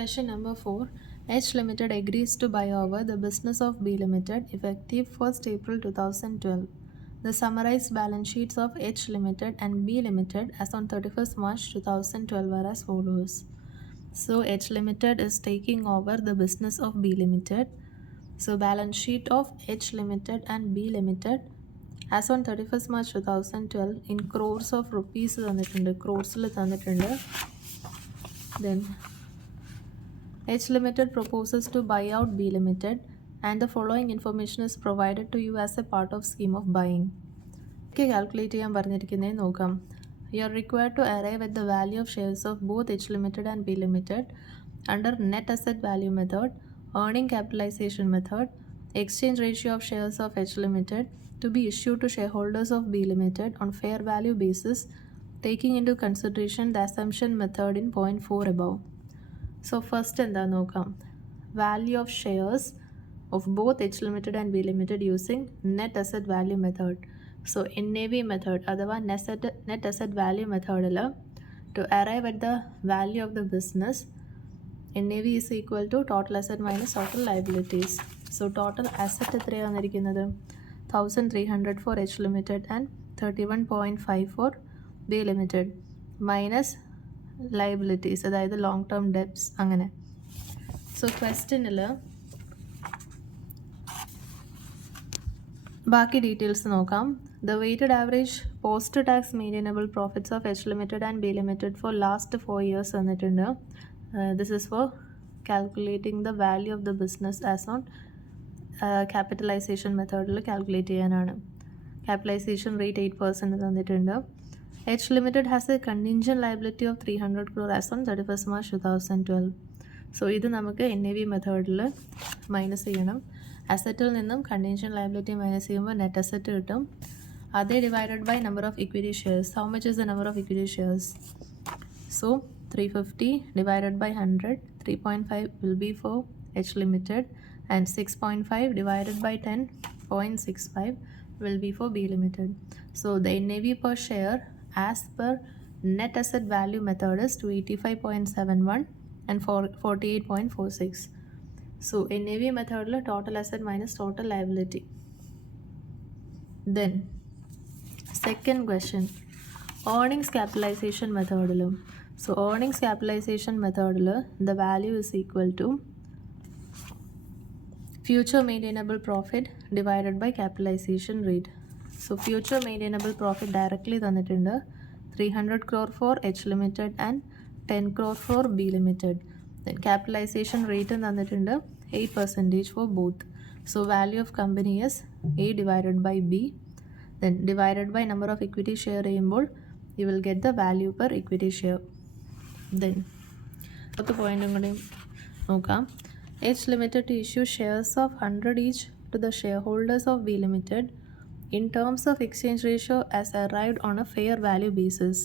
question number 4. H Limited agrees to buy over the business of B Limited effective 1st April 2012. The summarized balance sheets of H Limited and B Limited as on 31st March 2012 are as follows. So H Limited is taking over the business of B Limited. So balance sheet of H Limited and B Limited as on 31st March 2012 in crores of rupees crores. Then H Limited proposes to buy out B Limited and the following information is provided to you as a part of scheme of buying. Calculate ചെയ്യാൻ പറഞ്ഞിരിക്കുന്നത് നോക്കാം. You are required to arrive at the value of shares of both H Limited and B Limited under net asset value method, earning capitalization method, exchange ratio of shares of H Limited to be issued to shareholders of B Limited on fair value basis, taking into consideration the assumption method in point 4 above. So first എന്താ നോക്കാം, value of shares of both H Limited and B Limited using net asset value method. So NAV method അഥവാ net asset value methodൽ to arrive at the value of the business, NAV is equal to total asset minus total liabilities. So total asset എത്രയാണ് വന്നിരിക്കുന്നത് 1300 for H Limited and 31.5 for B Limited minus liabilities അതായത് long term debts അങ്ങനെ. So ക്വസ്റ്റ്യനിൽ ബാക്കി details നോക്കാം. The weighted average post tax maintainable profits of H limited and B limited for last 4 years തന്നിട്ടുണ്ട്. This is for calculating the value of the business as on capitalisation മെത്തേഡിൽ calculate ചെയ്യാനാണ്. Capitalisation rate 8% തന്നിട്ടുണ്ട്. H Limited has a contingent liability of 300 crore as on 31st March 2012. So ഇത് നമുക്ക് NAV മെത്തേഡിൽ minus ചെയ്യണം. അസറ്റിൽ നിന്നും കണ്ടീൻഷ്യൻ ലയബിലിറ്റി മൈനസ് ചെയ്യുമ്പോൾ നെറ്റ് അസറ്റ് കിട്ടും. അതേ divided by number of equity shares. How much is the number of equity shares? So 350 divided by 100, 3.5 will be for H Limited and 6.5 divided by 10.65 will be for B Limited. So the NAV per share as per net asset value method is 285.71 and 48.46. So NAV method total asset minus total liability. Then second question, earnings capitalization method. So earnings capitalization method the value is equal to future maintainable profit divided by capitalization rate. So future maintainable profit directly തന്നിട്ടുണ്ട് 300 crore for H Limited and 10 crore for B Limited. Then capitalization rate തന്നിട്ടുണ്ട് 8% for both. So value of company is A divided by B. Then divided by number of equity share ചെയ്യുമ്പോൾ you will get the value per equity share. Then അടുത്ത പോയിന്റും കൂടി നോക്കാം. H Limited to issue shares of 100 each to the shareholders of B Limited in terms of exchange ratio as arrived on a fair value basis.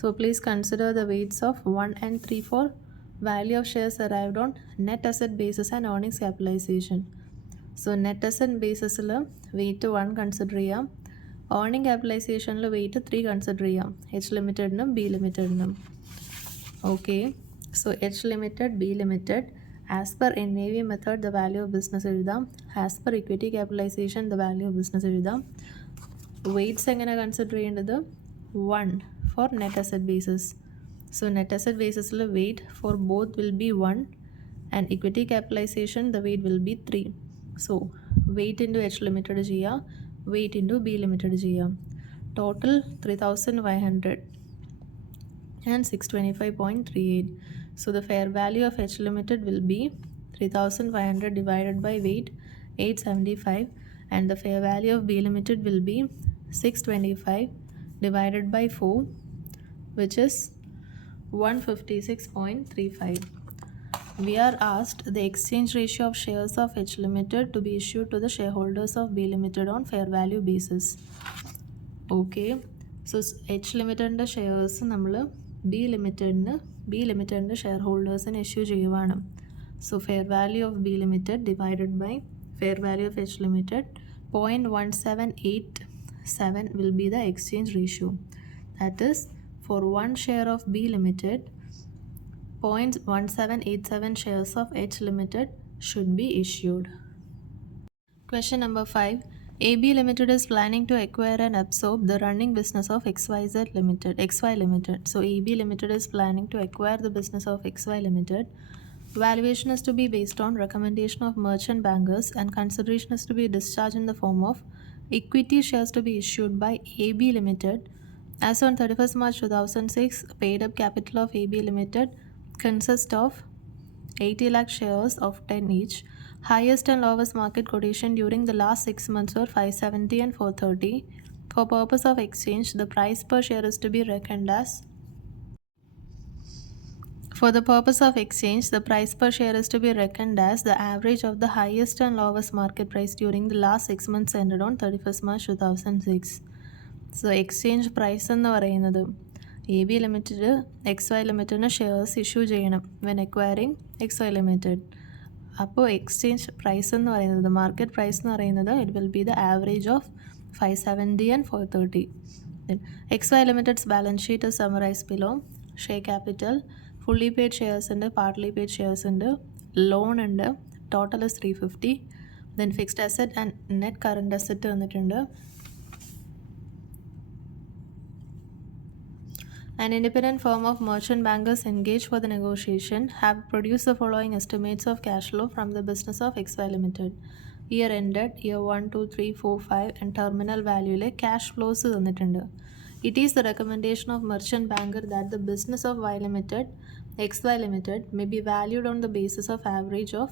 So please consider the weights of 1 and 3 for value of shares arrived on net asset basis and earnings capitalization. So net asset basis weight 1 consider ചെയ്യാം, earning capitalization weight 3 consider ചെയ്യാം, H Limited നും B Limited നും. Okay, so H Limited, B Limited as per NAV method the value of business എഴുതാം, as per equity capitalization the value of business എഴുതാം. Weights എങ്ങനെ consider ചെയ്യേണ്ടത്? 1 for net asset basis. So net asset basis weight for both will be 1 and equity capitalization the weight will be 3. So weight into H Limited ചെയ്യാം, weight into B Limited ചെയ്യാം. Total 3500 and 625.38. So the fair value of H Limited will be 3500 divided by weight 875 and the fair value of B Limited will be 625 divided by 4 which is 156.35. We are asked the exchange ratio of shares of H Limited to be issued to the shareholders of B Limited on fair value basis. Okay, so H Limited shares നമ്മൾ B Limited shareholders issue ചെയ്യുവാണ്. So fair value of B Limited divided by fair value of H Limited 0.1787 will be the exchange ratio. That is for 1 share of B Limited 0.1787 shares of H Limited should be issued. Question number 5. AB Limited is planning to acquire and absorb the running business of XYZ Limited, XY Limited. So AB Limited is planning to acquire the business of XY Limited. Valuation is to be based on recommendation of merchant bankers and consideration is to be discharged in the form of equity shares to be issued by AB Limited. As on 31st March 2006, paid up capital of AB Limited consists of 80 lakh shares of 10 each. Highest and lowest market quotation during the last 6 months were 570 and 430. For purpose of exchange, the price per share is to be reckoned as the average of the highest and lowest market price during the last 6 months ended on 31st March 2006. So exchange price എന്ന് പറയുന്നത് AB Limited XY Limitedന് shares issue ചെയ്യണം when acquiring XY Limited. അപ്പോൾ exchange price എന്ന് പറയുന്നത് market price എന്ന് പറയുന്നത് it will be the average of 570 and 430. XY Limited's balance sheet is summarized below. Share capital, fully paid shares ഉണ്ട്, partly paid shares ഉണ്ട്, loan ഉണ്ട്, total is 350. Then fixed asset and net current asset തന്നിട്ടുണ്ട്. An independent firm of merchant bankers engaged for the negotiation have produced the following estimates of cash flow from the business of XY Limited. Year ended, year 1, 2, 3, 4, 5 and terminal value cash flows തന്നിട്ടുണ്ട്. It is the recommendation of merchant banker that the business of Y Limited, XY Limited may be valued on the basis of average of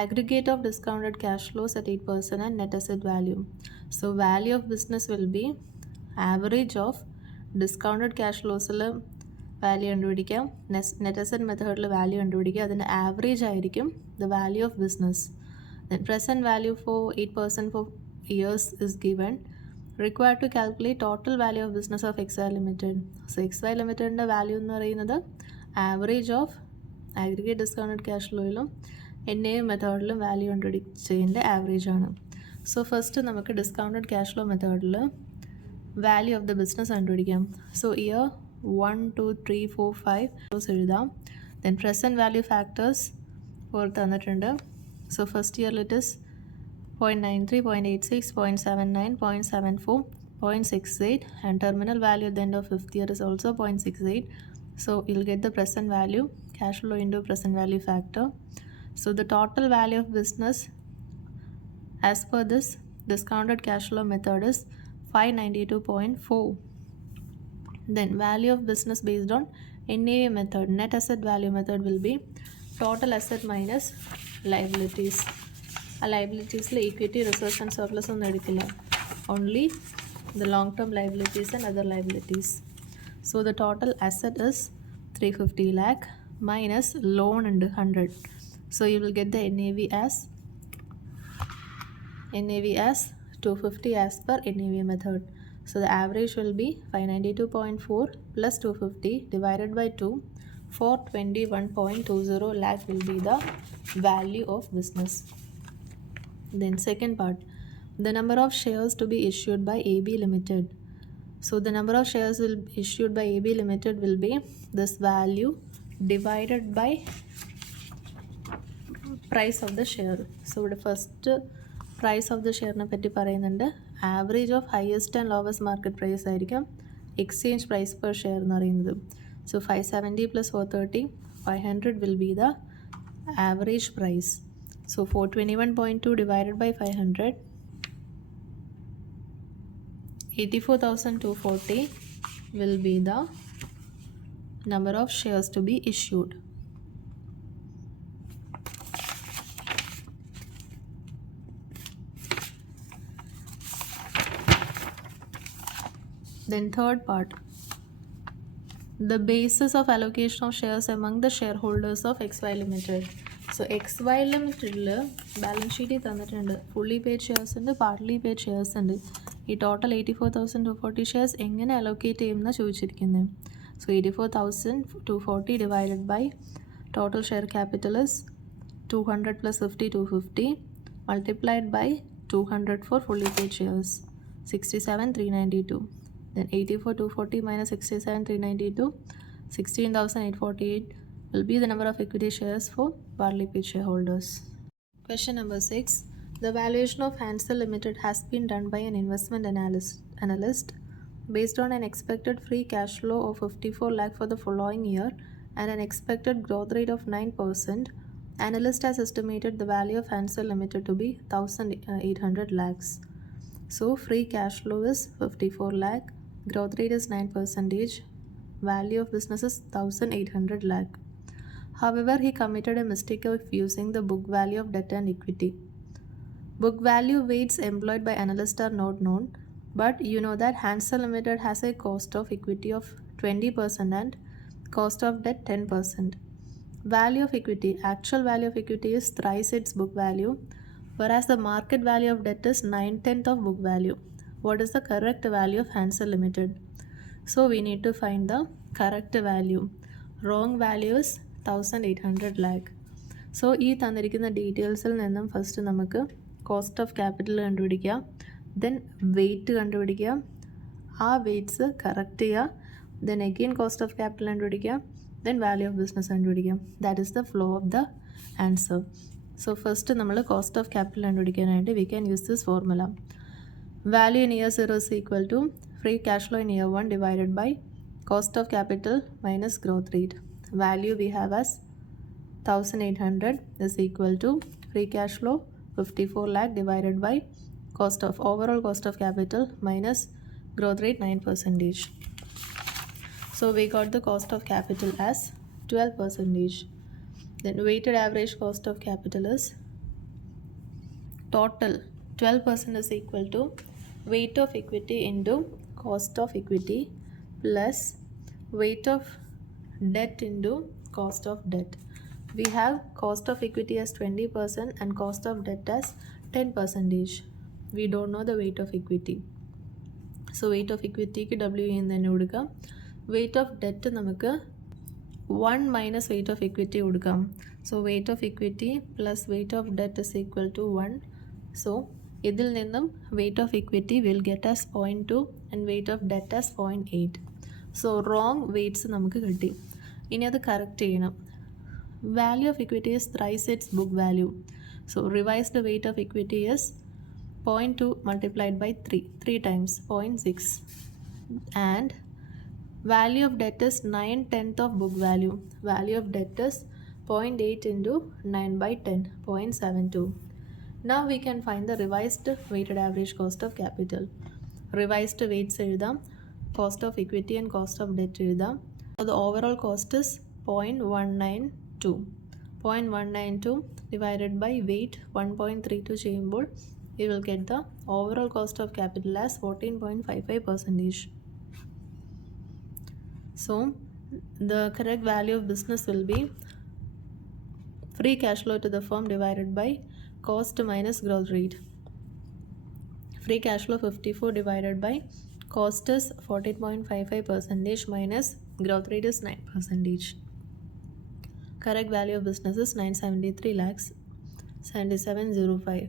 aggregate of discounted cash flows at 8% and net asset value. So value of business will be average of discounted cash ഫ്ലോസിൽ value കണ്ടുപിടിക്കാം, net asset മെത്തേഡിൽ value കണ്ടുപിടിക്കുക, അതിൻ്റെ average ആയിരിക്കും the value of business. Then present value for 8% for years is given. Required to calculate total value of business of XY Limited. So XY Limitedൻ്റെ value എന്ന് പറയുന്നത് average of aggregate discounted cash ഫ്ലോയിലും NAV മെത്തേഡിലും value കണ്ടുപിടിച്ചതിൻ്റെ average ആണ്. So first നമുക്ക് discounted cash flow മെത്തേഡിൽ value of the business കണ്ടുപിടിക്കാം. സോ ഇയർ 1, 2, 3, 4, 5 എഴുതാം. Then present value factors four തന്നിട്ടുണ്ട്. സോ ഫസ്റ്റ് ഇയറിൽ it is 0.93, 0.86, 0.79, 0.74, 0.68 and terminal value at the end of 5th year is also 0.68. So you'll get the present value, cash flow into present value factor. So the total value of business as per this discounted cash flow method is 592.4. Then value of business based on NAV method, net asset value method will be total asset minus liabilities. ആ ലയബിലിറ്റീസിൽ equity reserves and surplus ഒന്നും എടുക്കില്ല, only the long term liabilities and other liabilities. So the total asset is 350 lakh minus loan ഉണ്ട് 100. So you will get the NAV as 250 as per NAV method. So the average will be 592.4 plus 250 divided by 2. 421.20 lakh will be the value of business. Then second part, the number of shares to be issued by AB Limited. So the number of shares will be issued by AB Limited will be this value divided by price of the share. So the first price of the ഷെയറിനെ പറ്റി പറയുന്നുണ്ട്. Average of highest and lowest market price ആയിരിക്കും exchange price per share എന്ന് പറയുന്നത്. So 570 + 430, 500 will be the average price. So 421.2 divided by 500, 84,240 will be the number of shares to be issued. Then third part, the basis of allocation of shares among the shareholders of XY Limited. So XY Limited balance sheet തന്നിട്ടുണ്ട്. fully paid shares ഉണ്ട്, partly paid shares ഉണ്ട്. ഈ total 84,240 shares എങ്ങനെ allocate ചെയ്യുമെന്ന് ചോദിച്ചിരിക്കുന്നത്. So 84,240 divided by total share capital is 200 + 50, 250 multiplied by 200 for fully paid shares, 67,392. Then 84,240 minus 67,392, 16,848 will be the number of equity shares for barley pit shareholders. Question number 6. The valuation of Hansel Limited has been done by an investment analyst based on an expected free cash flow of 54 lakh for the following year and an expected growth rate of 9%. Analyst has estimated the value of Hansel Limited to be 1800 lakhs. So free cash flow is 54 lakh, growth rate is 9%, value of business is 1800 lakh. However, he committed a mistake of using the book value of debt and equity. Book value weights employed by analysts are not known, but you know that Hansel Limited has a cost of equity of 20% and cost of debt 10%. Value of equity, actual value of equity is thrice its book value, whereas the market value of debt is 9/10 of book value. What is the correct value of Hansel Limited? So we need to find the correct value. Wrong value is 1800 lakh. So ഈ തന്നിരിക്കുന്ന ഡീറ്റെയിൽസിൽ നിന്നും first നമുക്ക് cost of capital കണ്ടുപിടിക്കുക, then weight കണ്ടുപിടിക്കുക, ആ weights correct ചെയ്യുക, then again cost of capital കണ്ടുപിടിക്കുക, ദെൻ വാല്യൂ ഓഫ് ബിസിനസ് കണ്ടുപിടിക്കുക. That is the flow of the answer. So first നമ്മൾ കോസ്റ്റ് ഓഫ് ക്യാപിറ്റൽ കണ്ടുപിടിക്കാനായിട്ട് we can use this formula. Value in year 0 is equal to free cash flow in year 1 divided by cost of capital minus growth rate. Value we have as 1800 is equal to free cash flow 54 lakh divided by overall cost of capital minus growth rate 9%. So we got the cost of capital as 12%. Then weighted average cost of capital is total 12% is equal to weight of equity into cost of equity plus weight of debt into cost of debt. We have cost of equity as 20% and cost of debt as 10%. We don't know the weight of equity. So weight of equity ക്ക് W എന്ന് തന്നെ കൊടുക്കാം. Weight of debt നമുക്ക് 1 minus weight of equity കൊടുക്കാം. So weight of equity plus weight of debt is equal to 1. So ഇതിൽ നിന്നും weight of equity will get as 0.2 and weight of debt as 0.8. So wrong weights നമുക്ക് കിട്ടി. ഇനി അത് correct ചെയ്യണം. Value of equity is thrice its book value. So revised weight of equity is 0.2 multiplied by 3 times 0.6. And value of debt is 9/10 of book value. Value of debt is 0.8 into 9 by 10, 0.72. Now we can find the revised weighted average cost of capital. Revised weights എഴുതാം, cost of equity and cost of debt എഴുതാം. So the overall cost is 0.192. 0.192 divided by weight 1.32 ചെയ്യുമ്പോൾ we will get the overall cost of capital as 14.55%. So the correct value of business will be free cash flow to the firm divided by cost minus growth rate. Free cash flow 54 divided by cost is 14.55% minus growth rate is 9%. Correct value of business is 973 lakhs 7705.